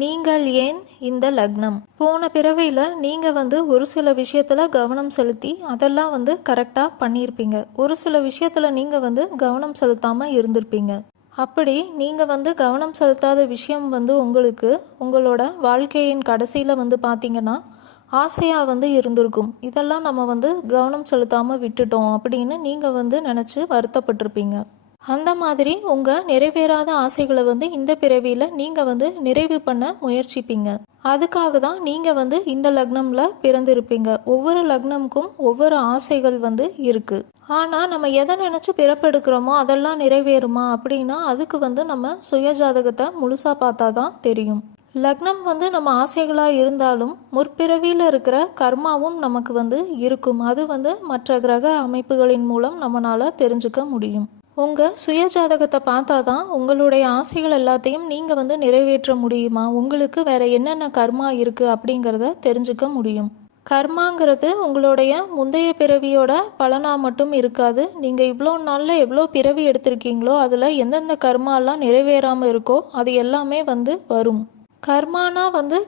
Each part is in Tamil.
நீங்கள் ஏன் இந்த லக்னம்? போன பிறவியில் நீங்கள் ஒரு சில விஷயத்தில் கவனம் செலுத்தி அதெல்லாம் கரெக்டாக பண்ணியிருப்பீங்க. ஒரு சில விஷயத்தில் நீங்கள் கவனம் செலுத்தாமல் இருந்திருப்பீங்க. அப்படி நீங்கள் கவனம் செலுத்தாத விஷயம் உங்களுக்கு உங்களோட வாழ்க்கையின் கடைசியில் பார்த்தீங்கன்னா ஆசையாக இருந்திருக்கும். இதெல்லாம் நம்ம கவனம் செலுத்தாமல் விட்டுட்டோம் அப்படின்னு நீங்கள் நினச்சி வருத்தப்பட்டிருப்பீங்க. அந்த மாதிரி உங்கள் நிறைவேறாத ஆசைகளை இந்த பிறவியில் நீங்கள் நிறைவு பண்ண முயற்சிப்பீங்க. அதுக்காக தான் நீங்கள் இந்த லக்னமில் பிறந்திருப்பீங்க. ஒவ்வொரு லக்னமுக்கும் ஒவ்வொரு ஆசைகள் இருக்குது. ஆனால் நம்ம எதை நினச்சி பிறப்பெடுக்கிறோமோ அதெல்லாம் நிறைவேறுமா அப்படின்னா அதுக்கு நம்ம சுயஜாதகத்தை முழுசாக பார்த்தா தான் தெரியும். லக்னம் நம்ம ஆசைகளாக இருந்தாலும் முற்பிறவியில் இருக்கிற கர்மாவும் நமக்கு இருக்கும். அது மற்ற கிரக அமைப்புகளின் மூலம் நம்மளால் தெரிஞ்சுக்க முடியும். உங்கள் சுயஜாதகத்தை பார்த்தா தான் உங்களுடைய ஆசைகள் எல்லாத்தையும் நீங்கள் நிறைவேற்ற முடியுமா, உங்களுக்கு வேறு என்னென்ன கர்மா இருக்குது அப்படிங்கிறத தெரிஞ்சுக்க முடியும். கர்மாங்கிறது உங்களுடைய முந்தைய பிறவியோட பலனாக மட்டும் இருக்காது. நீங்கள் இவ்வளோ நாளில் எவ்வளோ பிறவி எடுத்திருக்கீங்களோ அதில் எந்தெந்த கர்மாலாம் நிறைவேறாமல் இருக்கோ அது எல்லாமே வரும். கர்மானா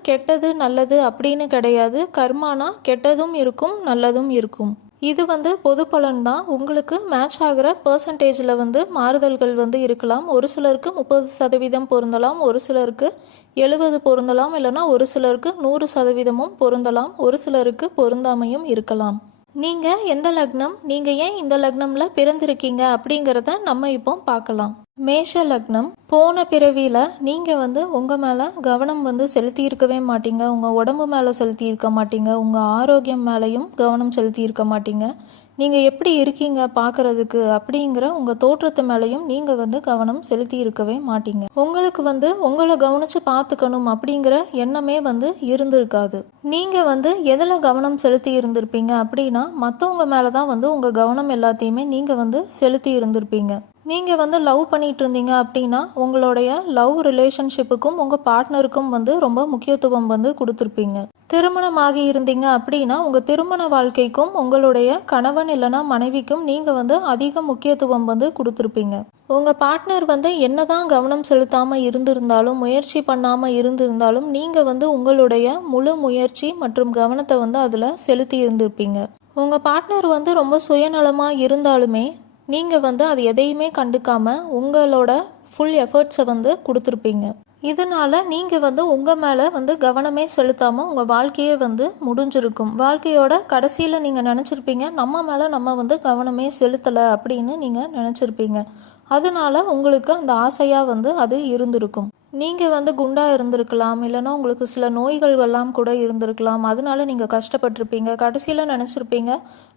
கெட்டது நல்லது அப்படின்னு கிடையாது. கர்மானா கெட்டதும் இருக்கும் நல்லதும் இருக்கும். இது பொது பலன் தான். உங்களுக்கு மேட்ச் ஆகிற பர்சன்டேஜில் மாறுதல்கள் இருக்கலாம். ஒரு சிலருக்கு 30% பொருந்தலாம், ஒரு சிலருக்கு 70 பொருந்தலாம், இல்லைனா ஒரு சிலருக்கு 100% பொருந்தலாம், ஒரு சிலருக்கு பொருந்தாமையும் இருக்கலாம். நீங்கள் எந்த லக்னம், நீங்கள் ஏன் இந்த லக்னமில் பிறந்திருக்கீங்க அப்படிங்கிறத நம்ம இப்போ பார்க்கலாம். மேஷ லக்னம். போன பிறவியில் நீங்கள் உங்கள் மேலே கவனம் செலுத்தி இருக்கவே மாட்டீங்க. உங்கள் உடம்பு மேலே செலுத்தி இருக்க மாட்டீங்க. உங்கள் ஆரோக்கியம் மேலேயும் கவனம் செலுத்தி இருக்க மாட்டீங்க. நீங்கள் எப்படி இருக்கீங்க பார்க்குறதுக்கு அப்படிங்கிற உங்கள் தோற்றத்து மேலேயும் நீங்கள் கவனம் செலுத்தி இருக்கவே மாட்டீங்க. உங்களுக்கு உங்களை கவனித்து பார்த்துக்கணும் அப்படிங்கிற எண்ணமே இருந்திருக்காது. நீங்கள் எதில் கவனம் செலுத்தி இருந்திருப்பீங்க அப்படின்னா மற்றவங்க மேலே தான் உங்கள் கவனம் எல்லாத்தையுமே நீங்கள் செலுத்தி இருந்திருப்பீங்க. நீங்கள் லவ் பண்ணிட்டு இருந்தீங்க அப்படின்னா உங்களுடைய லவ் ரிலேஷன்ஷிப்புக்கும் உங்கள் பார்ட்னருக்கும் ரொம்ப முக்கியத்துவம் கொடுத்துருப்பீங்க. திருமணமாகி இருந்தீங்க அப்படின்னா உங்கள் திருமண வாழ்க்கைக்கும் உங்களுடைய கணவன் இல்லைனா மனைவிக்கும் நீங்கள் அதிக முக்கியத்துவம் கொடுத்துருப்பீங்க. உங்கள் பார்ட்னர் என்னதான் கவனம் செலுத்தாமல் இருந்திருந்தாலும் முயற்சி பண்ணாமல் இருந்திருந்தாலும் நீங்கள் உங்களுடைய முழு முயற்சி மற்றும் கவனத்தை அதில் செலுத்தி இருந்திருப்பீங்க. உங்கள் பார்ட்னர் ரொம்ப சுயநலமாக இருந்தாலுமே நீங்கள் அது எதையுமே கண்டுக்காமல் உங்களோட ஃபுல் எஃபர்ட்ஸை கொடுத்துருப்பீங்க. இதனால் நீங்கள் உங்கள் மேலே கவனமே செலுத்தாமல் உங்கள் வாழ்க்கையே முடிஞ்சிருக்கும். வாழ்க்கையோட கடைசியில் நீங்கள் நினச்சிருப்பீங்க நம்ம மேலே நம்ம கவனமே செலுத்தலை அப்படின்னு நீங்கள் நினச்சிருப்பீங்க. அதனால உங்களுக்கு அந்த ஆசையாக அது இருந்திருக்கும். நீங்கள் குண்டாக இருந்திருக்கலாம், இல்லைனா உங்களுக்கு சில நோய்கள் எல்லாம் கூட இருந்திருக்கலாம். அதனால நீங்கள் கஷ்டப்பட்டிருப்பீங்க. கடைசியில் நினச்சிருப்பீங்க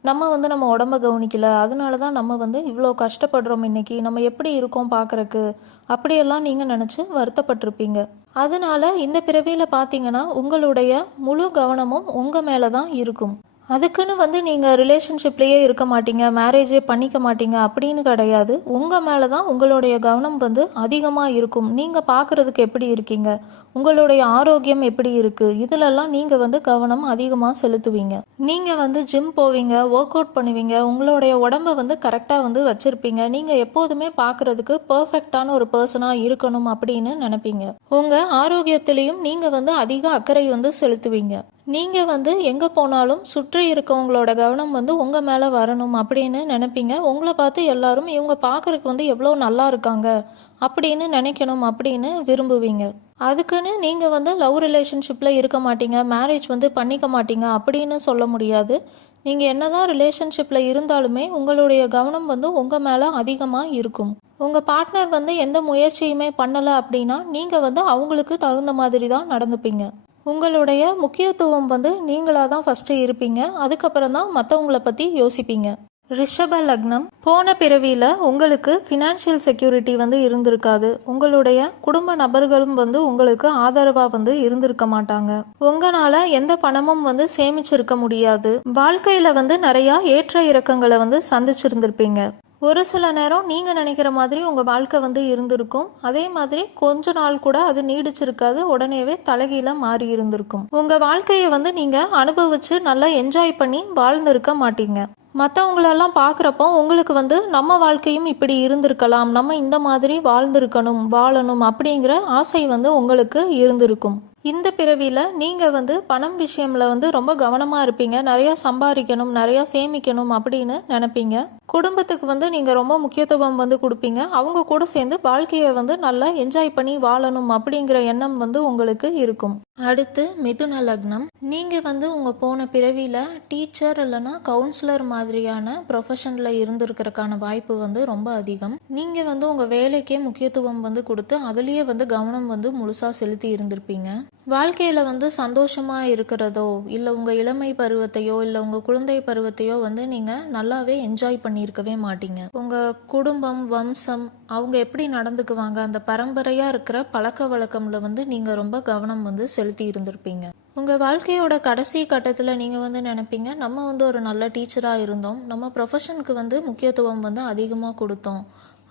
நம்ம நம்ம உடம்ப கவனிக்கல, அதனால தான் நம்ம இவ்வளோ கஷ்டப்படுறோம், இன்னைக்கு நம்ம எப்படி இருக்கோம் பார்க்குறக்கு அப்படியெல்லாம் நீங்கள் நினச்சி வருத்தப்பட்டிருப்பீங்க. அதனால இந்த பிறவியில் பார்த்தீங்கன்னா உங்களுடைய முழு கவனமும் உங்கள் மேலே தான் இருக்கும். அதுக்குன்னு நீங்கள் ரிலேஷன்ஷிப்லேயே இருக்க மாட்டீங்க, மேரேஜே பண்ணிக்க மாட்டீங்க அப்படின்னு கிடையாது. உங்கள் மேலே தான் உங்களுடைய கவனம் அதிகமாக இருக்கும். நீங்கள் பார்க்குறதுக்கு எப்படி இருக்கீங்க, உங்களுடைய ஆரோக்கியம் எப்படி இருக்குது, இதிலெல்லாம் நீங்கள் கவனம் அதிகமாக செலுத்துவீங்க. நீங்கள் ஜிம் போவீங்க, ஒர்க் அவுட் பண்ணுவீங்க, உங்களுடைய உடம்பை கரெக்டாக வச்சுருப்பீங்க. நீங்கள் எப்போதுமே பார்க்குறதுக்கு பர்ஃபெக்டான ஒரு பர்சனாக இருக்கணும் அப்படின்னு நினைப்பீங்க. உங்கள் ஆரோக்கியத்திலையும் நீங்கள் அதிக அக்கறை செலுத்துவீங்க. நீங்கள் எங்கே போனாலும் சுற்றி இருக்கவங்களோட கவனம் உங்கள் மேலே வரணும் அப்படின்னு நினைப்பீங்க. உங்களை பார்த்து எல்லாரும் இவங்க பார்க்குறதுக்கு எவ்வளோ நல்லா இருக்காங்க அப்படின்னு நினைக்கணும் அப்படின்னு விரும்புவீங்க. அதுக்குன்னு நீங்கள் லவ் ரிலேஷன்ஷிப்பில் இருக்க மாட்டீங்க, மேரேஜ் பண்ணிக்க மாட்டீங்க அப்படின்னு சொல்ல முடியாது. நீங்கள் என்னதான் ரிலேஷன்ஷிப்பில் இருந்தாலுமே உங்களுடைய கவனம் உங்கள் மேலே அதிகமாக இருக்கும். உங்கள் பார்ட்னர் எந்த முயற்சியுமே பண்ணலை அப்படின்னா நீங்கள் அவங்களுக்கு தகுந்த மாதிரி தான் நடந்துப்பீங்க. உங்களுடைய முக்கியத்துவம் நீங்களாக தான் ஃபஸ்ட்டு இருப்பீங்க. அதுக்கப்புறம் தான் மற்றவங்கள பற்றி யோசிப்பீங்க. ரிஷப லக்னம். போன பிறவியில் உங்களுக்கு ஃபினான்ஷியல் செக்யூரிட்டி இருந்திருக்காது. உங்களுடைய குடும்ப நபர்களும் உங்களுக்கு ஆதரவாக இருந்திருக்க மாட்டாங்க. உங்களால் எந்த பணமும் சேமிச்சிருக்க முடியாது. வாழ்க்கையில் நிறையா ஏற்ற இறக்கங்களை சந்திச்சிருந்திருப்பீங்க. ஒரு சில நேரம் நீங்கள் நினைக்கிற மாதிரி உங்கள் வாழ்க்கை இருந்திருக்கும். அதே மாதிரி கொஞ்ச நாள் கூட அது நீடிச்சிருக்காது, உடனேவே தலைகீழ மாறி இருந்திருக்கும். உங்கள் வாழ்க்கையை நீங்கள் அனுபவித்து நல்லா என்ஜாய் பண்ணி வாழ்ந்திருக்க மாட்டீங்க. மற்றவங்களெல்லாம் பார்க்குறப்போ உங்களுக்கு வந்து நம்ம வாழ்க்கையும் இப்படி இருந்திருக்கலாம், நம்ம இந்த மாதிரி வாழ்ந்திருக்கணும், வாழணும் அப்படிங்கிற ஆசை வந்து உங்களுக்கு இருந்திருக்கும். இந்த பிறவியில் நீங்கள் வந்து பணம் விஷயம்ல வந்து ரொம்ப கவனமாக இருப்பீங்க. நிறையா சம்பாதிக்கணும், நிறையா சேமிக்கணும் அப்படின்னு நினைப்பீங்க. குடும்பத்துக்கு வந்து நீங்கள் ரொம்ப முக்கியத்துவம் வந்து கொடுப்பீங்க. அவங்க கூட சேர்ந்து வாழ்க்கையை வந்து நல்லா என்ஜாய் பண்ணி வாழணும் அப்படிங்கிற எண்ணம் வந்து உங்களுக்கு இருக்கும். அடுத்து மிதுன லக்னம். நீங்கள் வந்து உங்கள் போன பிறவியில் டீச்சர் இல்லைன்னா கவுன்சிலர் மாதிரியான ப்ரொஃபஷனில் இருந்திருக்கிறதுக்கான வாய்ப்பு வந்து ரொம்ப அதிகம். நீங்கள் வந்து உங்கள் வேலைக்கே முக்கியத்துவம் வந்து கொடுத்து அதுலேயே வந்து கவனம் வந்து முழுசாக செலுத்தி இருந்திருப்பீங்க. வாழ்க்கையில் வந்து சந்தோஷமாக இருக்கிறதோ இல்லை உங்கள் இளமை பருவத்தையோ இல்லை உங்கள் குழந்தை பருவத்தையோ வந்து நீங்கள் நல்லாவே என்ஜாய் பண்ணியிருக்கவே மாட்டீங்க. உங்கள் குடும்பம், வம்சம், அவங்க எப்படி நடந்துக்குவாங்க, அந்த பரம்பரையாக இருக்கிற பழக்க வழக்கம்ல வந்து நீங்கள் ரொம்ப கவனம் வந்து செலுத்தி இருந்திருப்பீங்க. உங்கள் வாழ்க்கையோட கடைசி கட்டத்தில் நீங்கள் வந்து நினைப்பீங்க, நம்ம வந்து ஒரு நல்ல டீச்சராக இருந்தோம், நம்ம ப்ரொஃபஷனுக்கு வந்து முக்கியத்துவம் வந்து அதிகமாக கொடுத்தோம்,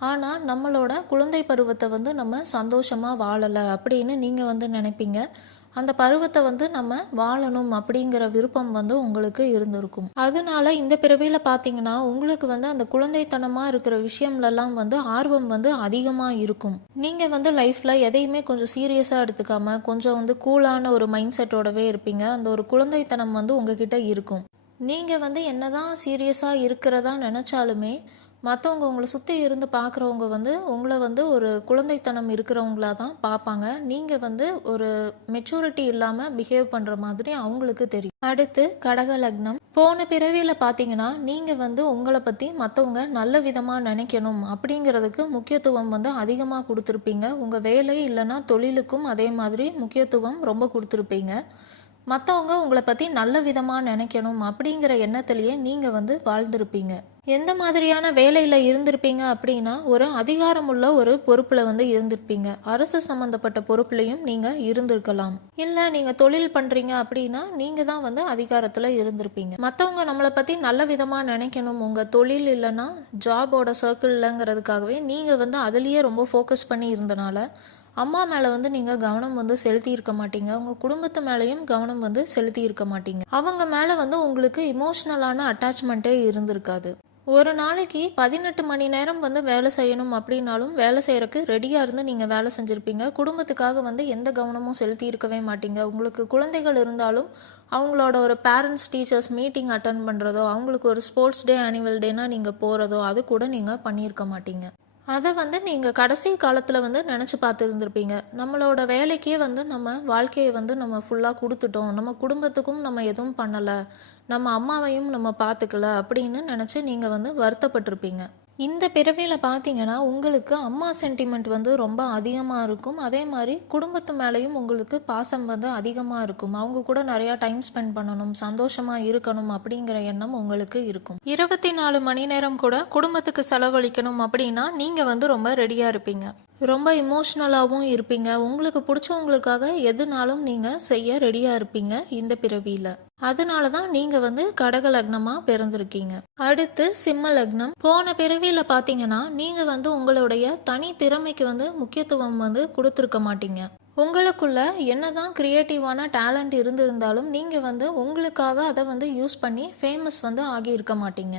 ஆனால் நம்மளோட குழந்தை பருவத்தை வந்து நம்ம சந்தோஷமாக வாழலை அப்படின்னு நீங்கள் வந்து நினைப்பீங்க. அந்த பருவத்தை வந்து நம்ம வாழணும் அப்படிங்கிற விருப்பம் வந்து உங்களுக்கு இருந்திருக்கும். அதனால இந்த பிறவியில் பார்த்தீங்கன்னா உங்களுக்கு வந்து அந்த குழந்தைத்தனமாக இருக்கிற விஷயம்லலாம் வந்து ஆர்வம் வந்து அதிகமாக இருக்கும். நீங்கள் வந்து லைஃப்பில் எதையுமே கொஞ்சம் சீரியஸாக எடுத்துக்காம கொஞ்சம் வந்து கூலான ஒரு மைண்ட் செட்டோடவே இருப்பீங்க. அந்த ஒரு குழந்தைத்தனம் வந்து உங்ககிட்ட இருக்கும். நீங்கள் வந்து என்னதான் சீரியஸாக இருக்கிறதா நினச்சாலுமே மற்றவங்க உங்களை சுற்றி இருந்து பார்க்குறவங்க வந்து உங்களை வந்து ஒரு குழந்தைத்தனம் இருக்கிறவங்களா தான் பார்ப்பாங்க. நீங்கள் வந்து ஒரு மெச்சூரிட்டி இல்லாமல் பிஹேவ் பண்ணுற மாதிரி அவங்களுக்கு தெரியும். அடுத்து கடக லக்னம். போன பிறவியில் பார்த்தீங்கன்னா நீங்கள் வந்து உங்களை பற்றி மற்றவங்க நல்ல விதமாக நினைக்கணும் அப்படிங்கிறதுக்கு முக்கியத்துவம் வந்து அதிகமாக கொடுத்துருப்பீங்க. உங்கள் வேலை இல்லைன்னா தொழிலுக்கும் அதே மாதிரி முக்கியத்துவம் ரொம்ப கொடுத்துருப்பீங்க. மற்றவங்க உங்களை பற்றி நல்ல விதமாக நினைக்கணும் அப்படிங்கிற எண்ணத்திலேயே நீங்கள் வந்து வாழ்ந்திருப்பீங்க. எந்த மாதிரியான வேலையில் இருந்திருப்பீங்க அப்படின்னா ஒரு அதிகாரமுள்ள ஒரு பொறுப்பில் வந்து இருந்திருப்பீங்க. அரசு சம்மந்தப்பட்ட பொறுப்புலையும் நீங்கள் இருந்திருக்கலாம். இல்லை நீங்கள் தொழில் பண்ணுறீங்க அப்படின்னா நீங்கள் தான் வந்து அதிகாரத்தில் இருந்திருப்பீங்க. மற்றவங்க நம்மளை பற்றி நல்ல விதமாக நினைக்கணும், உங்கள் தொழில் இல்லைன்னா ஜாபோட சர்க்கிள்லங்கிறதுக்காகவே நீங்கள் வந்து அதுலேயே ரொம்ப ஃபோக்கஸ் பண்ணி இருந்தனால அம்மா மேலே வந்து நீங்கள் கவனம் வந்து செலுத்தி இருக்க மாட்டீங்க. உங்கள் குடும்பத்து மேலேயும் கவனம் வந்து செலுத்தி இருக்க மாட்டீங்க. அவங்க மேலே வந்து உங்களுக்கு இமோஷ்னலான அட்டாச்மெண்ட்டே இருந்திருக்காது. ஒரு நாளைக்கு 18 மணி நேரம் வந்து வேலை செய்யணும் அப்படின்னாலும் வேலை செய்யறதுக்கு ரெடியாக இருந்து நீங்கள் வேலை செஞ்சுருப்பீங்க. குடும்பத்துக்காக வந்து எந்த கவனமும் செலுத்தி இருக்கவே மாட்டீங்க. உங்களுக்கு குழந்தைகள் இருந்தாலும் அவங்களோட ஒரு பேரண்ட்ஸ் டீச்சர்ஸ் மீட்டிங் அட்டன் பண்ணுறதோ, அவங்களுக்கு ஒரு ஸ்போர்ட்ஸ் டே, ஆனுவல் டேனா நீங்கள் போகிறதோ அது கூட நீங்கள் பண்ணியிருக்க மாட்டீங்க. அதை வந்து நீங்கள் கடைசி காலத்தில் வந்து நினச்சி பார்த்து இருந்திருப்பீங்க. நம்மளோட வேலைக்கே வந்து நம்ம வாழ்க்கையை வந்து நம்ம ஃபுல்லாக கொடுத்துட்டோம், நம்ம குடும்பத்துக்கும் நம்ம எதுவும் பண்ணலை, நம்ம அம்மாவையும் நம்ம பார்த்துக்கல அப்படின்னு நினச்சி நீங்கள் வந்து வருத்தப்பட்டிருப்பீங்க. இந்த பிறவியில் பார்த்தீங்கன்னா உங்களுக்கு அம்மா சென்டிமெண்ட் வந்து ரொம்ப அதிகமாக இருக்கும். அதே மாதிரி குடும்பத்து மேலேயும் உங்களுக்கு பாசம் வந்து அதிகமாக இருக்கும். அவங்க கூட நிறையா டைம் ஸ்பெண்ட் பண்ணணும், சந்தோஷமாக இருக்கணும் அப்படிங்கிற எண்ணம் உங்களுக்கு இருக்கும். 24 மணி நேரம் கூட குடும்பத்துக்கு செலவழிக்கணும் அப்படின்னா நீங்கள் வந்து ரொம்ப ரெடியாக இருப்பீங்க. ரொம்ப இமோஷ்னலாகவும் இருப்பீங்க. உங்களுக்கு பிடிச்சவங்களுக்காக எதுனாலும் நீங்கள் செய்ய ரெடியாக இருப்பீங்க இந்த பிறவியில். அதனால தான் நீங்கள் வந்து கடக லக்னமாக பிறந்திருக்கீங்க. அடுத்து சிம்ம லக்னம். போன பிறவியில் பார்த்தீங்கன்னா நீங்கள் வந்து உங்களுடைய தனி திறமைக்கு வந்து முக்கியத்துவம் வந்து கொடுத்துருக்க மாட்டீங்க. உங்களுக்குள்ள என்னதான் கிரியேட்டிவான டேலண்ட் இருந்திருந்தாலும் நீங்கள் வந்து உங்களுக்காக அதை வந்து யூஸ் பண்ணி ஃபேமஸ் வந்து ஆகியிருக்க மாட்டீங்க.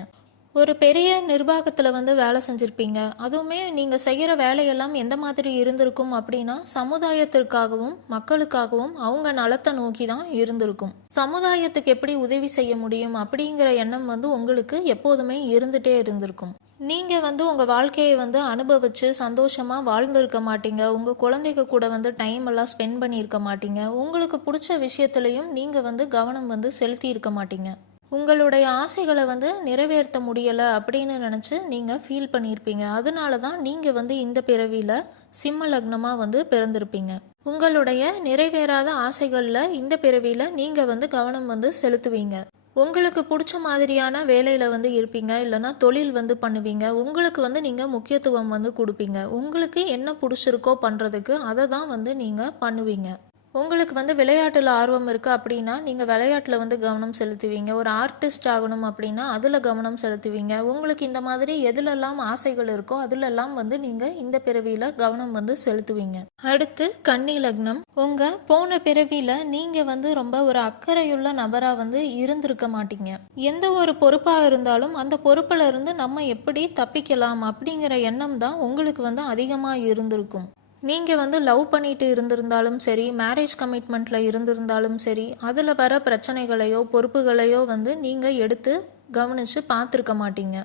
ஒரு பெரிய நிர்வாகத்தில் வந்து வேலை செஞ்சுருப்பீங்க. அதுவுமே நீங்கள் செய்கிற வேலையெல்லாம் எந்த மாதிரி இருந்திருக்கும் அப்படின்னா சமுதாயத்திற்காகவும் மக்களுக்காகவும் அவங்க நலத்தை நோக்கி தான் இருந்திருக்கும். சமுதாயத்துக்கு எப்படி உதவி செய்ய முடியும் அப்படிங்கிற எண்ணம் வந்து உங்களுக்கு எப்போதுமே இருந்துகிட்டே இருந்திருக்கும். நீங்கள் வந்து உங்கள் வாழ்க்கையை வந்து அனுபவித்து சந்தோஷமாக வாழ்ந்திருக்க மாட்டீங்க. உங்கள் குழந்தைங்க கூட வந்து டைம் எல்லாம் ஸ்பெண்ட் பண்ணியிருக்க மாட்டீங்க. உங்களுக்கு பிடிச்ச விஷயத்துலையும் நீங்கள் வந்து கவனம் வந்து செலுத்தி இருக்க மாட்டீங்க. உங்களுடைய ஆசைகளை வந்து நிறைவேற்ற முடியலை அப்படின்னு நினச்சி நீங்கள் ஃபீல் பண்ணியிருப்பீங்க. அதனால தான் நீங்கள் வந்து இந்த பிறவியில் சிம்ம லக்னமாக வந்து பிறந்திருப்பீங்க. உங்களுடைய நிறைவேறாத ஆசைகளில் இந்த பிறவியில் நீங்கள் வந்து கவனம் வந்து செலுத்துவீங்க. உங்களுக்கு பிடிச்ச மாதிரியான வேலையில் வந்து இருப்பீங்க, இல்லைனா தொழில் வந்து பண்ணுவீங்க. உங்களுக்கு வந்து நீங்கள் முக்கியத்துவம் வந்து கொடுப்பீங்க. உங்களுக்கு என்ன பிடிச்சிருக்கோ பண்ணுறதுக்கு அதை தான் வந்து நீங்கள் பண்ணுவீங்க. உங்களுக்கு வந்து விளையாட்டில் ஆர்வம் இருக்குது அப்படின்னா நீங்கள் விளையாட்டில் வந்து கவனம் செலுத்துவீங்க. ஒரு ஆர்டிஸ்ட் ஆகணும் அப்படின்னா அதில் கவனம் செலுத்துவீங்க. உங்களுக்கு இந்த மாதிரி எதுலெல்லாம் ஆசைகள் இருக்கோ அதிலெல்லாம் வந்து நீங்கள் இந்த பிறவியில் கவனம் வந்து செலுத்துவீங்க. அடுத்து கன்னி லக்னம். உங்கள் போன பிறவியில் நீங்கள் வந்து ரொம்ப ஒரு அக்கறையுள்ள நபராக வந்து இருந்திருக்க மாட்டீங்க. எந்த ஒரு பொறுப்பாக இருந்தாலும் அந்த பொறுப்பில் இருந்து நம்ம எப்படி தப்பிக்கலாம் அப்படிங்கிற எண்ணம் தான் உங்களுக்கு வந்து அதிகமாக இருந்திருக்கும். நீங்கள் வந்து லவ் பண்ணிட்டு இருந்திருந்தாலும் சரி, மேரேஜ் கமிட்மெண்ட்டில் இருந்திருந்தாலும் சரி, அதில் வர பிரச்சனைகளையோ பொறுப்புகளையோ வந்து நீங்கள் எடுத்து கவனித்து பார்த்துருக்க மாட்டீங்க.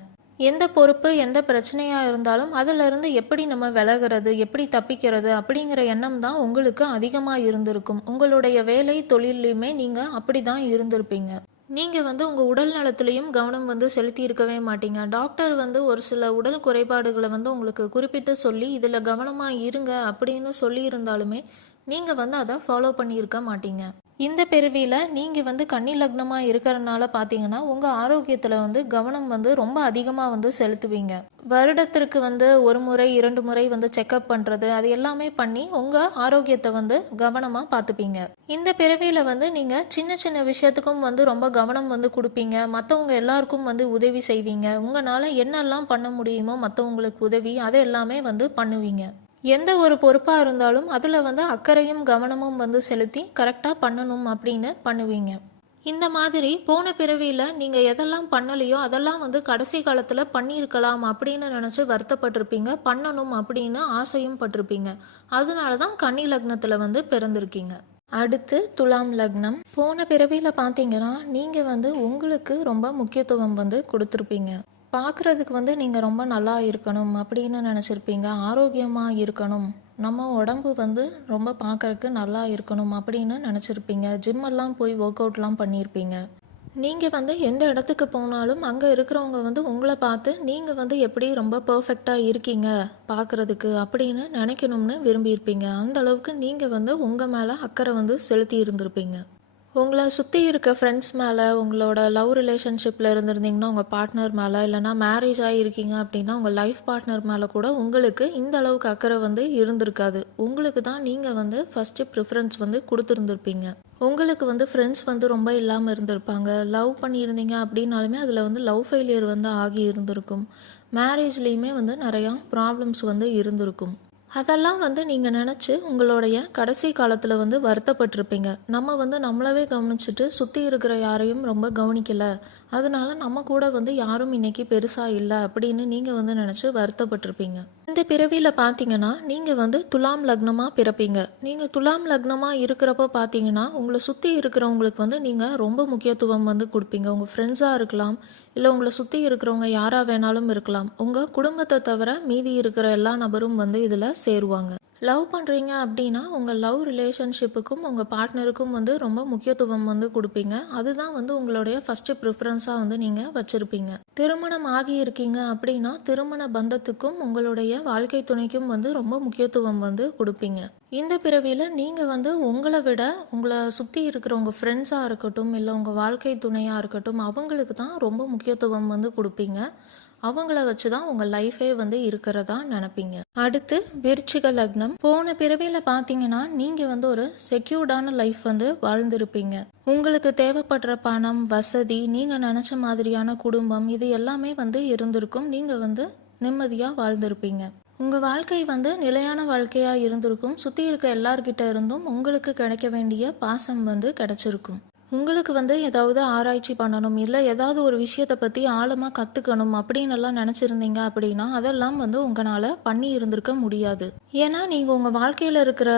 எந்த பொறுப்பு எந்த பிரச்சனையாக இருந்தாலும் அதிலிருந்து எப்படி நம்ம விலகிறது, எப்படி தப்பிக்கிறது அப்படிங்கிற எண்ணம் தான் உங்களுக்கு அதிகமாக இருந்திருக்கும். உங்களுடைய வேலை தொழிலையுமே நீங்கள் அப்படி தான் இருந்திருப்பீங்க. நீங்கள் வந்து உங்கள் உடல் நலத்திலையும் கவனம் வந்து செலுத்தி இருக்கவே மாட்டீங்க. டாக்டர் வந்து ஒரு சில உடல் குறைபாடுகளை வந்து உங்களுக்கு குறிப்பிட்டு சொல்லி இதில் கவனமாக இருங்க அப்படின்னு சொல்லியிருந்தாலுமே நீங்கள் வந்து அதை ஃபாலோ பண்ணியிருக்க மாட்டீங்க. இந்த பிறவியில் நீங்கள் வந்து கன்னி லக்னமாக இருக்கிறனால பார்த்தீங்கன்னா உங்கள் ஆரோக்கியத்தில் வந்து கவனம் வந்து ரொம்ப அதிகமாக வந்து செலுத்துவீங்க. வருடத்திற்கு வந்து 1 முறை 2 முறை வந்து செக்அப் பண்ணுறது அது எல்லாமே பண்ணி உங்கள் ஆரோக்கியத்தை வந்து கவனமாக பார்த்துப்பீங்க. இந்த பிறவியில் வந்து நீங்கள் சின்ன சின்ன விஷயத்துக்கும் வந்து ரொம்ப கவனம் வந்து கொடுப்பீங்க. மற்றவங்க எல்லாருக்கும் வந்து உதவி செய்வீங்க. உங்களால் என்னெல்லாம் பண்ண முடியுமோ மற்றவங்களுக்கு உதவி அதை எல்லாமே வந்து பண்ணுவீங்க. எந்த ஒரு பொறுப்பாக இருந்தாலும் அதில் வந்து அக்கறையும் கவனமும் வந்து செலுத்தி கரெக்டாக பண்ணணும் அப்படின்னு பண்ணுவீங்க. இந்த மாதிரி போன பிறவியில் நீங்கள் எதெல்லாம் பண்ணலையோ அதெல்லாம் வந்து கடைசி காலத்தில் பண்ணியிருக்கலாம் அப்படின்னு நினச்சி வருத்தப்பட்டிருப்பீங்க. பண்ணணும் அப்படின்னு ஆசையும் பட்டிருப்பீங்க. அதனால தான் கன்னி லக்னத்தில் வந்து பிறந்திருக்கீங்க. அடுத்து துலாம் லக்னம். போன பிறவியில் பார்த்தீங்கன்னா நீங்கள் வந்து உங்களுக்கு ரொம்ப முக்கியத்துவம் வந்து கொடுத்துருப்பீங்க. பார்க்குறதுக்கு வந்து நீங்கள் ரொம்ப நல்லா இருக்கணும் அப்படின்னு நினச்சிருப்பீங்க. ஆரோக்கியமாக இருக்கணும், நம்ம உடம்பு வந்து ரொம்ப பார்க்குறதுக்கு நல்லா இருக்கணும் அப்படின்னு நினச்சிருப்பீங்க. ஜிம்மெல்லாம் போய் ஒர்க் அவுட்லாம் பண்ணியிருப்பீங்க. நீங்கள் வந்து எந்த இடத்துக்கு போனாலும் அங்கே இருக்கிறவங்க வந்து உங்களை பார்த்து நீங்கள் வந்து எப்படி ரொம்ப பர்ஃபெக்டாக இருக்கீங்க பார்க்குறதுக்கு அப்படின்னு நினைக்கணும்னு விரும்பியிருப்பீங்க. அந்த அளவுக்கு நீங்கள் வந்து உங்கள் மேலே அக்கறை வந்து செலுத்தி இருந்திருப்பீங்க. உங்களை சுற்றி இருக்க ஃப்ரெண்ட்ஸ் மேலே, உங்களோட லவ் ரிலேஷன்ஷிப்பில் இருந்திருந்தீங்கன்னா உங்கள் பார்ட்னர் மேலே, இல்லைனா மேரேஜ் ஆகியிருக்கீங்க அப்படின்னா உங்கள் லைஃப் பார்ட்னர் மேலே கூட உங்களுக்கு இந்த அளவுக்கு அக்கறை வந்து இருந்திருக்காது. உங்களுக்கு தான் நீங்கள் வந்து ஃபஸ்ட்டு ப்ரிஃபரன்ஸ் வந்து கொடுத்துருந்துருப்பீங்க. உங்களுக்கு வந்து ஃப்ரெண்ட்ஸ் வந்து ரொம்ப இல்லாமல் இருந்திருப்பாங்க. லவ் பண்ணியிருந்தீங்க அப்படின்னாலுமே அதில் வந்து லவ் ஃபெயிலியர் வந்து ஆகி இருந்திருக்கும். மேரேஜ்லேயுமே வந்து நிறையா ப்ராப்ளம்ஸ் வந்து இருந்திருக்கும். அதெல்லாம் வந்து நீங்கள் நினச்சி உங்களுடைய கடைசி காலத்தில் வந்து வருத்தப்பட்டிருப்பீங்க. நம்ம வந்து நம்மளவே கவனிச்சுட்டு சுற்றி இருக்கிற யாரையும் ரொம்ப கவனிக்கலை, அதனால நம்ம கூட வந்து யாரும் இன்னைக்கு பெருசாக இல்லை அப்படின்னு நீங்கள் வந்து நினச்சி வருத்தப்பட்டிருப்பீங்க. இந்த பிறவியில் பார்த்தீங்கன்னா நீங்கள் வந்து துலாம் லக்னமாக பிறப்பீங்க. நீங்கள் துலாம் லக்னமாக இருக்கிறப்ப பார்த்தீங்கன்னா உங்களை சுற்றி இருக்கிறவங்களுக்கு வந்து நீங்கள் ரொம்ப முக்கியத்துவம் வந்து கொடுப்பீங்க. உங்கள் ஃப்ரெண்ட்ஸாக இருக்கலாம், இல்லை உங்களை சுற்றி இருக்கிறவங்க யாராக வேணாலும் இருக்கலாம். உங்கள் குடும்பத்தை தவிர மீதி இருக்கிற எல்லா நபரும் வந்து இதில் சேருவாங்க. லவ் பண்ணுறீங்க அப்படின்னா உங்கள் லவ் ரிலேஷன்ஷிப்புக்கும் உங்கள் பார்ட்னருக்கும் வந்து ரொம்ப முக்கியத்துவம் வந்து கொடுப்பீங்க. அதுதான் வந்து உங்களுடைய ஃபஸ்ட்டு ப்ரிஃபரன்ஸாக வந்து நீங்கள் வச்சுருப்பீங்க. திருமணம் ஆகி இருக்கீங்க அப்படின்னா திருமண பந்தத்துக்கும் உங்களுடைய வாழ்க்கை துணைக்கும் வந்து ரொம்ப முக்கியத்துவம் வந்து கொடுப்பீங்க. இந்த பிறவியில் நீங்கள் வந்து உங்களை விட உங்களை சுற்றி இருக்கிற உங்கள் ஃப்ரெண்ட்ஸாக இருக்கட்டும், இல்லை உங்கள் வாழ்க்கை துணையாக இருக்கட்டும், அவங்களுக்கு தான் ரொம்ப முக்கியத்துவம் வந்து கொடுப்பீங்க. அவங்கள வச்சு தான் உங்கள் லைஃபே வந்து இருக்கிறதா நினைப்பீங்க. அடுத்து விருச்சிக லக்னம். போன பிறவியில் பார்த்தீங்கன்னா நீங்கள் வந்து ஒரு செக்யூர்டான லைஃப் வந்து வாழ்ந்திருப்பீங்க. உங்களுக்கு தேவைப்படுற பணம், வசதி, நீங்கள் நினச்ச மாதிரியான குடும்பம், இது எல்லாமே வந்து இருந்திருக்கும். நீங்கள் வந்து நிம்மதியாக வாழ்ந்திருப்பீங்க. உங்கள் வாழ்க்கை வந்து நிலையான வாழ்க்கையாக இருந்திருக்கும். சுற்றி இருக்க எல்லார்கிட்ட இருந்தும் உங்களுக்கு கிடைக்க வேண்டிய பாசம் வந்து கிடைச்சிருக்கும். உங்களுக்கு வந்து ஏதாவது ஆராய்ச்சி பண்ணணும், இல்லை ஏதாவது ஒரு விஷயத்தை பற்றி ஆழமாக கற்றுக்கணும் அப்படின்னு எல்லாம் நினச்சிருந்தீங்க அப்படின்னா அதெல்லாம் வந்து உங்களால் பண்ணி இருந்திருக்க முடியாது. ஏன்னா நீங்கள் உங்கள் வாழ்க்கையில் இருக்கிற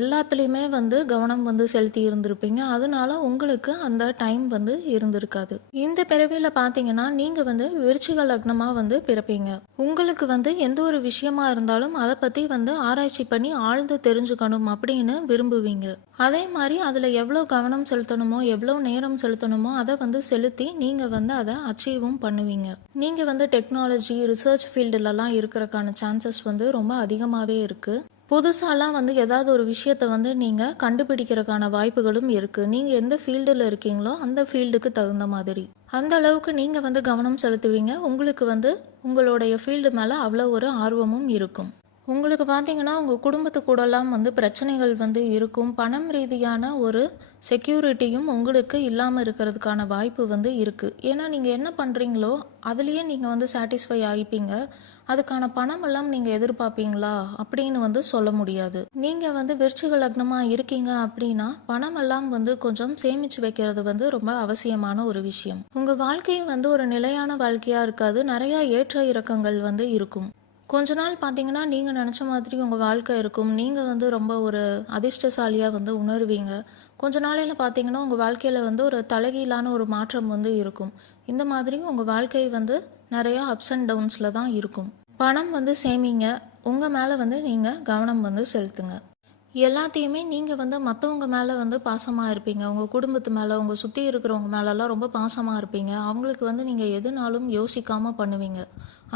எல்லாத்துலேயுமே வந்து கவனம் வந்து செலுத்தி இருந்திருப்பீங்க. அதனால உங்களுக்கு அந்த டைம் வந்து இருந்திருக்காது. இந்த பிறவியில் பார்த்தீங்கன்னா நீங்கள் வந்து விருச்சிக லக்னமாக வந்து பிறப்பீங்க. உங்களுக்கு வந்து எந்த ஒரு விஷயமா இருந்தாலும் அதை பற்றி வந்து ஆராய்ச்சி பண்ணி ஆழ்ந்து தெரிஞ்சுக்கணும் அப்படின்னு விரும்புவீங்க. அதே மாதிரி அதில் எவ்வளோ கவனம் செலுத்தணுமோ எவ்வளோ நேரம் செலுத்தணுமோ அதை வந்து செலுத்தி நீங்கள் வந்து அதை அச்சீவும் பண்ணுவீங்க. நீங்கள் வந்து டெக்னாலஜி ரிசர்ச் ஃபீல்டுலலாம் இருக்கிறக்கான சான்சஸ் வந்து ரொம்ப அதிகமாகவே இருக்குது. புதுசாலாம் வந்து ஏதாவது ஒரு விஷயத்தை வந்து நீங்கள் கண்டுபிடிக்கிறதுக்கான வாய்ப்புகளும் இருக்குது. நீங்கள் எந்த ஃபீல்டில் இருக்கீங்களோ அந்த ஃபீல்டுக்கு தகுந்த மாதிரி அந்த அளவுக்கு நீங்கள் வந்து கவனம் செலுத்துவீங்க. உங்களுக்கு வந்து உங்களுடைய ஃபீல்டு மேலே அவ்வளோ ஒரு ஆர்வமும் இருக்கும். உங்களுக்கு பார்த்தீங்கன்னா, உங்க குடும்பத்து கூடலாம் வந்து பிரச்சனைகள் வந்து இருக்கும். பணம் ரீதியான ஒரு செக்யூரிட்டியும் உங்களுக்கு இல்லாம இருக்கிறதுக்கான வாய்ப்பு வந்து இருக்கு. ஏன்னா, நீங்க என்ன பண்றீங்களோ, அதிலேயே நீங்க வந்து சாட்டிஸ்ஃபை ஆயிப்பீங்க. அதுக்கான பணமெல்லாம் நீங்க எதிர்பார்ப்பீங்களா? அப்படின்னு வந்து சொல்ல முடியாது. நீங்க வந்து விருச்சிக லக்னமா இருக்கீங்க அப்படின்னா, பணமெல்லாம் வந்து கொஞ்சம் சேமிச்சு வைக்கிறது வந்து ரொம்ப அவசியமான ஒரு விஷயம். உங்க வாழ்க்கை வந்து ஒரு நிலையான வாழ்க்கையா இருக்காது. நெறைய ஏற்ற இறக்கங்கள் வந்து இருக்கும். கொஞ்ச நாள் பார்த்தீங்கன்னா, நீங்க நெனச்ச மாதிரி உங்க வாழ்க்கை இருக்கும். நீங்க வந்து ரொம்ப ஒரு அதிர்ஷ்டசாலியா வந்து உணருவீங்க. கொஞ்ச நாளையில பார்த்தீங்கன்னா, உங்க வாழ்க்கையில வந்து ஒரு தலைகீழான ஒரு மாற்றம் வந்து இருக்கும். இந்த மாதிரி உங்க வாழ்க்கை வந்து நெறையா அப்ஸ் அண்ட் டவுன்ஸ்ல தான் இருக்கும். பணம் வந்து சேமிங்க. உங்க மேல வந்து நீங்க கவனம் வந்து செலுத்துங்க. எல்லாத்தையுமே நீங்க வந்து மத்தவங்க மேல வந்து பாசமா இருப்பீங்க. உங்க குடும்பத்து மேல, உங்க சுத்தி இருக்கிறவங்க மேலலாம் ரொம்ப பாசமா இருப்பீங்க. அவங்களுக்கு வந்து நீங்க எதுனாலும் யோசிக்காம பண்ணுவீங்க.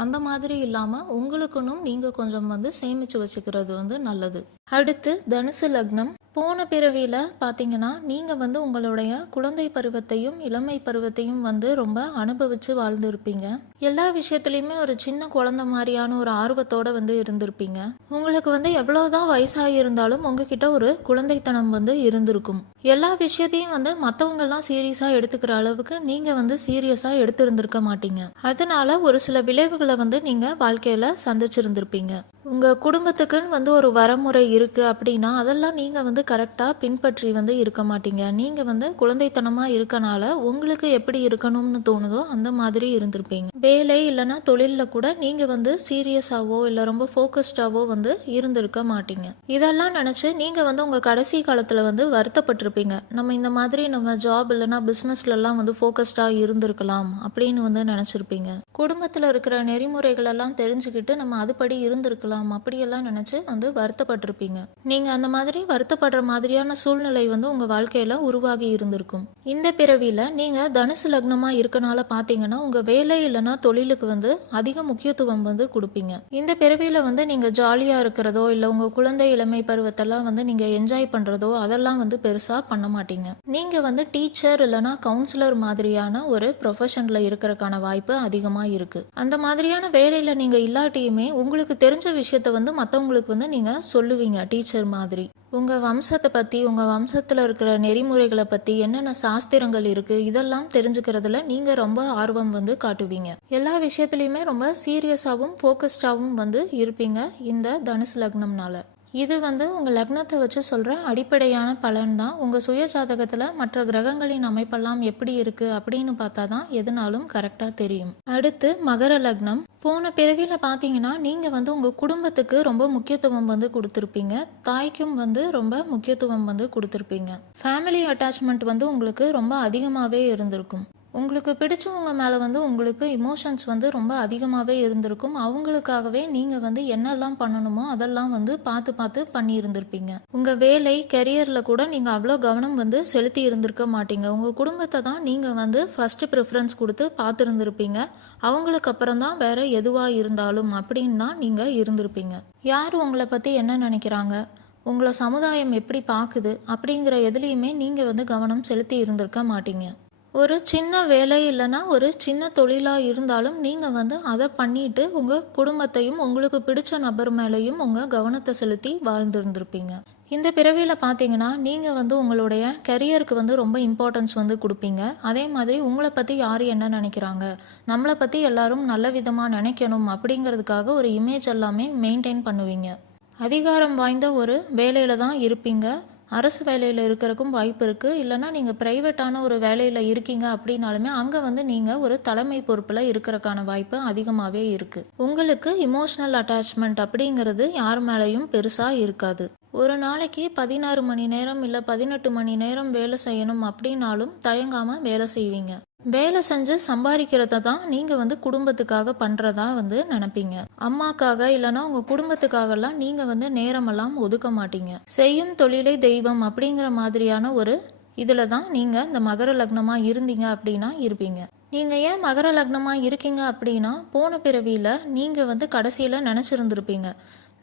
அந்த மாதிரி இல்லாம உங்களுக்குன்னும் நீங்க கொஞ்சம் வந்து சேமிச்சு வச்சுக்கிறது வந்து நல்லது. அடுத்து தனுசு லக்னம். போன பிறவியில பார்த்தீங்கன்னா, நீங்க வந்து உங்களுடைய குழந்தை பருவத்தையும், இளமை பருவத்தையும் வந்து ரொம்ப அனுபவிச்சு வாழ்ந்திருப்பீங்க. எல்லா விஷயத்துலயுமே ஒரு சின்ன குழந்தை மாரியான ஒரு ஆர்வத்தோட வந்து இருந்திருப்பீங்க. உங்களுக்கு வந்து எவ்வளவுதான் வயசாகி இருந்தாலும் உங்ககிட்ட ஒரு குழந்தைத்தனம் வந்து இருந்திருக்கும். எல்லா விஷயத்தையும் வந்து மத்தவங்க எல்லாம் சீரியஸா எடுத்துக்கிற அளவுக்கு நீங்க வந்து சீரியஸா எடுத்திருந்திருக்க மாட்டீங்க. அதனால ஒரு சில விளைவுகளை வந்து நீங்க வாழ்க்கையில சந்திச்சிருந்திருப்பீங்க. உங்க குடும்பத்துக்குன்னு வந்து ஒரு வரமுறை இருக்கு அப்படின்னா அதெல்லாம் நீங்க வந்து கரெக்டா பின்பற்றி வந்து இருக்க மாட்டீங்க. நீங்க வந்து குழந்தைத்தனமா இருக்கனால உங்களுக்கு எப்படி இருக்கணும்னு தோணுதோ அந்த மாதிரி இருந்திருப்பீங்க. வேலை இல்லைன்னா தொழில்ல கூட நீங்க வந்து சீரியஸாவோ இல்லை ரொம்ப ஃபோக்கஸ்டாவோ வந்து இருந்திருக்க மாட்டீங்க. இதெல்லாம் நினைச்சு நீங்க வந்து உங்க கடைசி காலத்துல வந்து வருத்தப்பட்டிருப்பீங்க. நம்ம இந்த மாதிரி நம்ம ஜாப் இல்லைன்னா பிசினஸ்ல எல்லாம் வந்து ஃபோக்கஸ்டா இருந்திருக்கலாம் அப்படின்னு வந்து நினைச்சிருப்பீங்க. குடும்பத்துல இருக்கிற நெறிமுறைகள் எல்லாம் தெரிஞ்சுக்கிட்டு நம்ம அதுபடி இருந்திருக்கலாம் அப்படியெல்லாம் நினைச்சு வந்து வருத்தப்பட்டிருப்பீங்க. நீங்க அந்த மாதிரி வருத்தப்படுற மாதிரியான சூழ்நிலை வந்து உங்க வாழ்க்கையில உருவாகி இருந்திருக்கும். இந்த பிறவியில நீங்க தனுசு லக்னமா இருக்கனால பாத்தீங்கன்னா உங்க வேலை இல்லைன்னா தொழிலுக்கு வந்து அதிக முக்கியத்துவம் வந்து கொடுப்பீங்க. இந்த பிறவியில வந்து நீங்க ஜாலியா இருக்கிறதோ இல்ல உங்க குழந்தை இளமை பருவத்தெல்லாம் வந்து நீங்க என்ஜாய் பண்றதோ அதெல்லாம் வந்து பெருசா பண்ண மாட்டீங்க. நீங்க வந்து டீச்சர் இல்லைன்னா கவுன்சிலர் மாதிரியான ஒரு ப்ரொஃபஷன்ல இருக்கிறதுக்கான வாய்ப்பு அதிகமா இருக்கு. அந்த மாதிரியான வேலையில நீங்க இல்லாட்டியுமே உங்களுக்கு தெரிஞ்ச விஷயத்த வந்து மற்றவங்களுக்கு வந்து நீங்க சொல்லுவீங்க. டீச்சர் மாதிரி உங்க வம்சத்தை பத்தி, உங்க வம்சத்துல இருக்கிற நெறிமுறைகளை பத்தி, என்னென்ன சாஸ்திரங்கள் இருக்கு இதெல்லாம் தெரிஞ்சுக்கிறதுல நீங்க ரொம்ப ஆர்வம் வந்து காட்டுவீங்க. எல்லா விஷயத்துலயுமே ரொம்ப சீரியஸாவும் ஃபோக்கஸ்டாவும் வந்து இருப்பீங்க இந்த தனுசு லக்னம்னால. இது வந்து உங்க லக்னத்தை வச்சு சொல்ற அடிப்படையான பலன் தான். உங்க சுய ஜாதகத்துல மற்ற கிரகங்களின் அமைப்பெல்லாம் எப்படி இருக்கு அப்படின்னு பார்த்தாதான் எதுனாலும் கரெக்டா தெரியும். அடுத்து மகர லக்னம். போன பிறவியில பாத்தீங்கன்னா நீங்க வந்து உங்க குடும்பத்துக்கு ரொம்ப முக்கியத்துவம் வந்து கொடுத்துருப்பீங்க. தாய்க்கும் வந்து ரொம்ப முக்கியத்துவம் வந்து கொடுத்துருப்பீங்க. ஃபேமிலி அட்டாச்மெண்ட் வந்து உங்களுக்கு ரொம்ப அதிகமாவே இருந்திருக்கும். உங்களுக்கு பிடிச்சவங்க மேலே வந்து உங்களுக்கு இமோஷன்ஸ் வந்து ரொம்ப அதிகமாகவே இருந்திருக்கும். அவங்களுக்காகவே நீங்கள் வந்து என்னெல்லாம் பண்ணணுமோ அதெல்லாம் வந்து பார்த்து பார்த்து பண்ணி இருந்திருப்பீங்க. உங்கள் வேலை கெரியரில் கூட நீங்கள் அவ்வளோ கவனம் வந்து செலுத்தி இருந்திருக்க மாட்டீங்க. உங்கள் குடும்பத்தை தான் நீங்கள் வந்து ஃபஸ்ட்டு ப்ரிஃபரன்ஸ் கொடுத்து பார்த்துருந்துருப்பீங்க. அவங்களுக்கு அப்புறம் தான் வேற எதுவாக இருந்தாலும் அப்படின்னு தான் நீங்கள் இருந்திருப்பீங்க. யார் உங்களை பற்றி என்ன நினைக்கிறாங்க, உங்களை சமுதாயம் எப்படி பார்க்குது அப்படிங்கிற எதுலேயுமே நீங்கள் வந்து கவனம் செலுத்தி இருந்திருக்க மாட்டீங்க. ஒரு சின்ன வேலை இல்லைன்னா ஒரு சின்ன தொழிலாக இருந்தாலும் நீங்கள் வந்து அதை பண்ணிட்டு உங்கள் குடும்பத்தையும் உங்களுக்கு பிடிச்ச நபர் மேலேயும் உங்கள் கவனத்தை செலுத்தி வாழ்ந்துருந்துருப்பீங்க. இந்த பிறவியில் பார்த்தீங்கன்னா நீங்கள் வந்து உங்களுடைய கெரியருக்கு வந்து ரொம்ப இம்பார்ட்டன்ஸ் வந்து கொடுப்பீங்க. அதே மாதிரி உங்களை பற்றி யார் என்ன நினைக்கிறாங்க, நம்மளை பற்றி எல்லாரும் நல்ல விதமாக நினைக்கணும் அப்படிங்கிறதுக்காக ஒரு இமேஜ் எல்லாமே மெயின்டைன் பண்ணுவீங்க. அதிகாரம் வாய்ந்த ஒரு வேலையில தான் இருப்பீங்க. அரசு வேலையில் இருக்கிறதுக்கும் வாய்ப்பு இருக்குது. இல்லைனா நீங்கள் ப்ரைவேட்டான ஒரு வேலையில் இருக்கீங்க அப்படின்னாலுமே அங்கே வந்து நீங்கள் ஒரு தலைமை பொறுப்பில் இருக்கிறதுக்கான வாய்ப்பு அதிகமாகவே இருக்குது. உங்களுக்கு இமோஷனல் அட்டாச்மெண்ட் அப்படிங்கிறது யார் மேலேயும் பெருசாக இருக்காது. ஒரு நாளைக்கு 16 மணி நேரம் இல்லை 18 மணி நேரம் வேலை செய்யணும் அப்படின்னாலும் தயங்காமல் வேலை செய்வீங்க. வேலை செஞ்சு சம்பாதிக்கிறத தான் நீங்கள் வந்து குடும்பத்துக்காக பண்ணுறதா வந்து நினைப்பீங்க. அம்மாக்காக இல்லைனா உங்கள் குடும்பத்துக்காகலாம் நீங்கள் வந்து நேரமெல்லாம் ஒதுக்க மாட்டீங்க. செய்யும் தொழிலை தெய்வம் அப்படிங்கிற மாதிரியான ஒரு இதில் தான் நீங்கள் இந்த மகர லக்னமாக இருந்தீங்க அப்படின்னா இருப்பீங்க. நீங்கள் ஏன் மகர லக்னமாக இருக்கீங்க அப்படின்னா போன பிறவியில் நீங்கள் வந்து கடைசியில் நினச்சிருந்துருப்பீங்க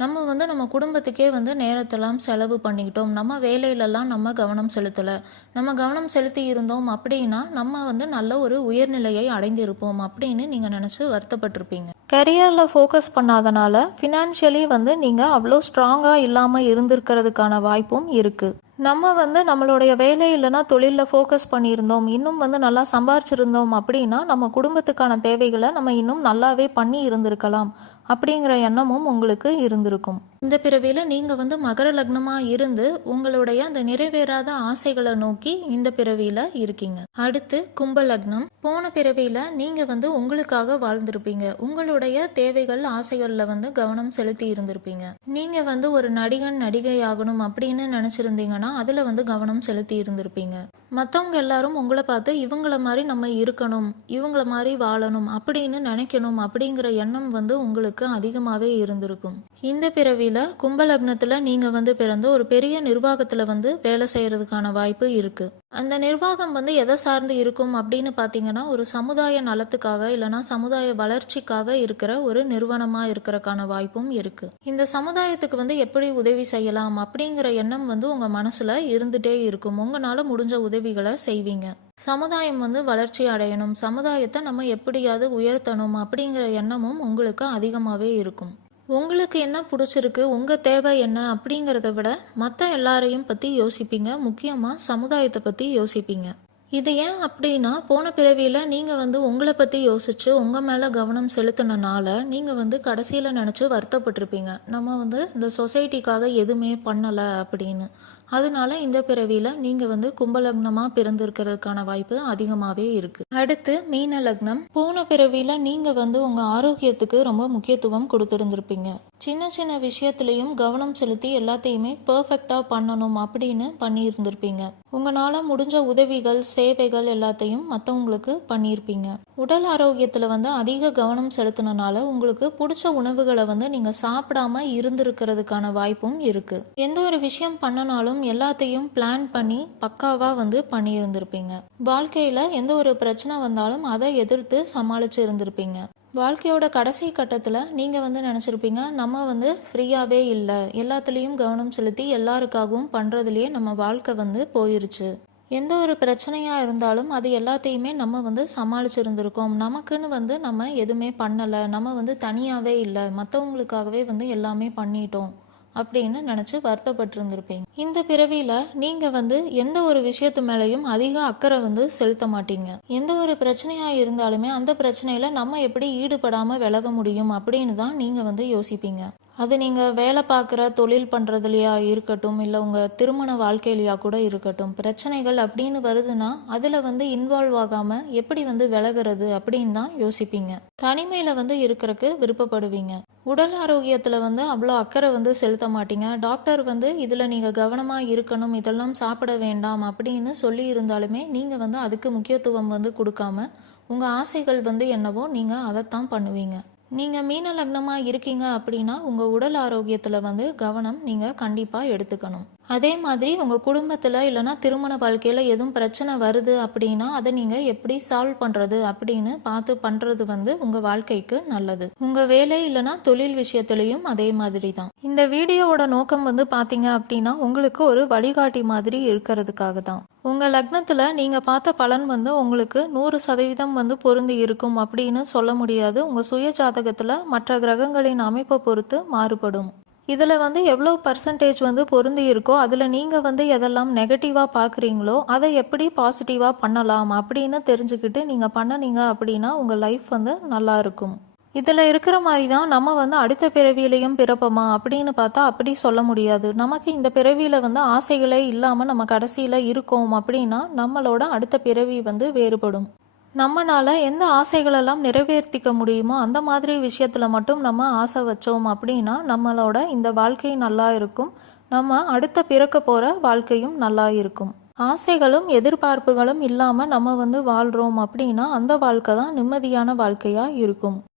நம்ம வந்து நம்ம குடும்பத்துக்கே வந்து நேரத்தெல்லாம் செலவு பண்ணிக்கிட்டோம், நம்ம வேலையிலலாம் நம்ம கவனம் செலுத்தலை, நம்ம கவனம் செலுத்தி இருந்தோம் அப்படின்னா நம்ம வந்து நல்ல ஒரு உயர்நிலையை அடைந்திருப்போம் அப்படின்னு நீங்கள் நினச்சி வருத்தப்பட்டிருப்பீங்க. கரியரில் ஃபோக்கஸ் பண்ணாதனால ஃபினான்ஷியலி வந்து நீங்கள் அவ்வளோ ஸ்ட்ராங்காக இல்லாமல் இருந்திருக்கிறதுக்கான வாய்ப்பும் இருக்குது. நம்ம வந்து நம்மளுடைய வேலை இல்லைன்னா தொழிலில் ஃபோக்கஸ் பண்ணியிருந்தோம், இன்னும் வந்து நல்லா சம்பாரிச்சிருந்தோம் அப்படின்னா நம்ம குடும்பத்துக்கான தேவைகளை நம்ம இன்னும் நல்லாவே பண்ணி இருந்திருக்கலாம் அப்படிங்கிற எண்ணமும் உங்களுக்கு இருந்திருக்கும். இந்த பிறவியில் நீங்கள் வந்து மகர லக்னமாக இருந்து உங்களுடைய அந்த நிறைவேறாத ஆசைகளை நோக்கி இந்த பிறவியில் இருக்கீங்க. அடுத்து கும்ப லக்னம். போன பிறவியில் நீங்கள் வந்து உங்களுக்காக வாழ்ந்திருப்பீங்க, உங்களுடைய தேவைகள் ஆசைகளில் வந்து கவனம் செலுத்தி இருந்திருப்பீங்க. நீங்கள் வந்து ஒரு நடிகை ஆகணும் அப்படின்னு நினச்சிருந்தீங்கன்னா அதில் வந்து கவனம் செலுத்தி இருந்திருப்பீங்க. மற்றவங்க எல்லாரும் உங்களை பார்த்து இவங்கள மாதிரி நம்ம இருக்கணும், இவங்கள மாதிரி வாழணும் அப்படின்னு நினைக்கணும் அப்படிங்கிற எண்ணம் வந்து உங்களுக்கு அதிகமாகவே இருந்திருக்கும். இந்த பிறவியில் கும்ப லக்னத்தில் நீங்கள் வந்து பிறந்து ஒரு பெரிய நிர்வாகத்தில் வந்து வேலை செய்கிறதுக்கான வாய்ப்பு இருக்குது. அந்த நிர்வாகம் வந்து எதை சார்ந்து இருக்கும் அப்படின்னு பார்த்தீங்கன்னா ஒரு சமுதாய நலத்துக்காக இல்லைனா சமுதாய வளர்ச்சிக்காக இருக்கிற ஒரு நிறுவனமாக இருக்கிறக்கான வாய்ப்பும் இருக்குது. இந்த சமுதாயத்துக்கு வந்து எப்படி உதவி செய்யலாம் அப்படிங்கிற எண்ணம் வந்து உங்கள் மனசில் இருந்துகிட்டே இருக்கும். உங்களால் முடிஞ்ச உதவிகளை செய்வீங்க. சமுதாயம் வந்து வளர்ச்சி அடையணும், சமுதாயத்தை நம்ம எப்படியாவது உயர்த்தணும் அப்படிங்கிற எண்ணமும் உங்களுக்கு அதிகமாகவே இருக்கும். உங்களுக்கு என்ன பிடிச்சிருக்கு, உங்கள் தேவை என்ன அப்படிங்கிறத விட மற்ற எல்லாரையும் பற்றி யோசிப்பீங்க, முக்கியமாக சமுதாயத்தை பற்றி யோசிப்பீங்க. இது ஏன் அப்படின்னா போன பிறவியில் நீங்கள் வந்து உங்களை பற்றி யோசித்து உங்கள் மேலே கவனம் செலுத்தினால நீங்கள் வந்து கடைசியில் நினச்சி வருத்தப்பட்டிருப்பீங்க, நம்ம வந்து இந்த சொசைட்டிக்காக எதுவுமே பண்ணலை அப்படின்னு. அதனால இந்த பிறவியில் நீங்கள் வந்து கும்பலக்னமாக பிறந்திருக்கிறதுக்கான வாய்ப்பு அதிகமாகவே இருக்குது. அடுத்து மீன லக்னம். போன பிறவியில் நீங்கள் வந்து உங்கள் ஆரோக்கியத்துக்கு ரொம்ப முக்கியத்துவம் கொடுத்துருந்துருப்பீங்க. சின்ன சின்ன விஷயத்துலையும் கவனம் செலுத்தி எல்லாத்தையுமே பர்ஃபெக்டாக பண்ணணும் அப்படின்னு பண்ணியிருந்திருப்பீங்க. உங்களால் முடிஞ்ச உதவிகள் சேவைகள் எல்லாத்தையும் மற்றவங்களுக்கு பண்ணியிருப்பீங்க. உடல் ஆரோக்கியத்தில் வந்து அதிக கவனம் செலுத்தினால உங்களுக்கு பிடிச்ச உணவுகளை வந்து நீங்கள் சாப்பிடாம இருந்திருக்கிறதுக்கான வாய்ப்பும் இருக்குது. எந்த ஒரு விஷயம் பண்ணனாலும் எல்லாத்தையும் பிளான் பண்ணி பக்காவாக வந்து பண்ணியிருந்திருப்பீங்க. வாழ்க்கையில் எந்த ஒரு பிரச்சனை வந்தாலும் அதை எதிர்த்து சமாளித்து இருந்திருப்பீங்க. வாழ்க்கையோட கடைசி கட்டத்தில் நீங்கள் வந்து நினச்சிருப்பீங்க, நம்ம வந்து ஃப்ரீயாகவே இல்லை, எல்லாத்துலேயும் கவனம் செலுத்தி எல்லாருக்காகவும் பண்ணுறதுலேயே நம்ம வாழ்க்கை வந்து போயிருச்சு. எந்த ஒரு பிரச்சனையாக இருந்தாலும் அது எல்லாத்தையுமே நம்ம வந்து சமாளிச்சிருந்திருக்கோம், நமக்குன்னு வந்து நம்ம எதுவுமே பண்ணலை, நம்ம வந்து தனியாகவே இல்லை, மற்றவங்களுக்காகவே வந்து எல்லாமே பண்ணிட்டோம் அப்படின்னு நினச்சி வருத்தப்பட்டிருந்திருப்பீங்க. இந்த பிறவியில் நீங்கள் வந்து எந்த ஒரு விஷயத்து மேலேயும் அதிக அக்கறை வந்து செலுத்த மாட்டீங்க. எந்த ஒரு பிரச்சனையாக இருந்தாலுமே அந்த பிரச்சனையில் நம்ம எப்படி ஈடுபடாமல் விலக முடியும் அப்படின்னு தான் நீங்கள் வந்து யோசிப்பீங்க. அது நீங்கள் வேலை பார்க்குற தொழில் பண்ணுறதுலையா இருக்கட்டும், இல்லை உங்கள் திருமண வாழ்க்கையிலையா கூட இருக்கட்டும், பிரச்சனைகள் அப்படின்னு வருதுன்னா அதில் வந்து இன்வால்வ் ஆகாமல் எப்படி வந்து விலகிறது அப்படின்னு தான் யோசிப்பீங்க. தனிமையில் வந்து இருக்கிறதுக்கு விருப்பப்படுவீங்க. உடல் ஆரோக்கியத்தில் வந்து அவ்வளோ அக்கறை வந்து செலுத்த மாட்டீங்க. டாக்டர் வந்து இதில் நீங்கள் கவனமாக இருக்கணும், இதெல்லாம் சாப்பிட வேண்டாம் அப்படின்னு சொல்லி இருந்தாலுமே நீங்கள் வந்து அதுக்கு முக்கியத்துவம் வந்து கொடுக்காம உங்கள் ஆசைகள் வந்து என்னவோ நீங்கள் அதைத்தான் பண்ணுவீங்க. நீங்கள் மீன லக்னமாக இருக்கீங்க அப்படின்னா உங்கள் உடல் ஆரோக்கியத்தில் வந்து கவனம் நீங்கள் கண்டிப்பாக எடுத்துக்கணும். அதே மாதிரி உங்கள் குடும்பத்தில் இல்லைனா திருமண வாழ்க்கையில் எதுவும் பிரச்சனை வருது அப்படின்னா அதை நீங்கள் எப்படி சால்வ் பண்ணுறது அப்படின்னு பார்த்து பண்ணுறது வந்து உங்கள் வாழ்க்கைக்கு நல்லது. உங்கள் வேலை இல்லைனா தொழில் விஷயத்துலையும் அதே மாதிரி தான். இந்த வீடியோவோட நோக்கம் வந்து பார்த்தீங்க அப்படின்னா உங்களுக்கு ஒரு வழிகாட்டி மாதிரி இருக்கிறதுக்காக தான். உங்கள் லக்னத்தில் நீங்கள் பார்த்த பலன் வந்து உங்களுக்கு 100% வந்து பொருந்தி இருக்கும் அப்படின்னு சொல்ல முடியாது. உங்கள் சுய ஜாதகத்தில் மற்ற கிரகங்களின் அமைப்பை பொறுத்து மாறுபடும். இதில் வந்து எவ்வளோ பர்சன்டேஜ் வந்து பொருந்தி இருக்கோ அதில் நீங்கள் வந்து எதெல்லாம் நெகட்டிவாக பார்க்குறீங்களோ அதை எப்படி பாசிட்டிவாக பண்ணலாம் அப்படின்னு தெரிஞ்சுக்கிட்டு நீங்கள் பண்ணினீங்க அப்படின்னா உங்கள் லைஃப் வந்து நல்லா இருக்கும். இதில் இருக்கிற மாதிரி தான் நம்ம வந்து அடுத்த பிறவியிலையும் பிறப்போமா அப்படின்னு பார்த்தா அப்படி சொல்ல முடியாது. நமக்கு இந்த பிறவியில் வந்து ஆசைகளே இல்லாமல் நம்ம கடைசியில் இருக்கோம் அப்படின்னா நம்மளோட அடுத்த பிறவி வந்து வேறுபடும். நம்மளால் எந்த ஆசைகளெல்லாம் நிறைவேற்றிக்க முடியுமோ அந்த மாதிரி விஷயத்தில் மட்டும் நம்ம ஆசை வச்சோம் அப்படின்னா நம்மளோட இந்த வாழ்க்கை நல்லா இருக்கும், நம்ம அடுத்த பிறக்க போகிற வாழ்க்கையும் நல்லா இருக்கும். ஆசைகளும் எதிர்பார்ப்புகளும் இல்லாமல் நம்ம வந்து வாழ்கிறோம் அப்படின்னா அந்த வாழ்க்கை தான் நிம்மதியான வாழ்க்கையாக இருக்கும்.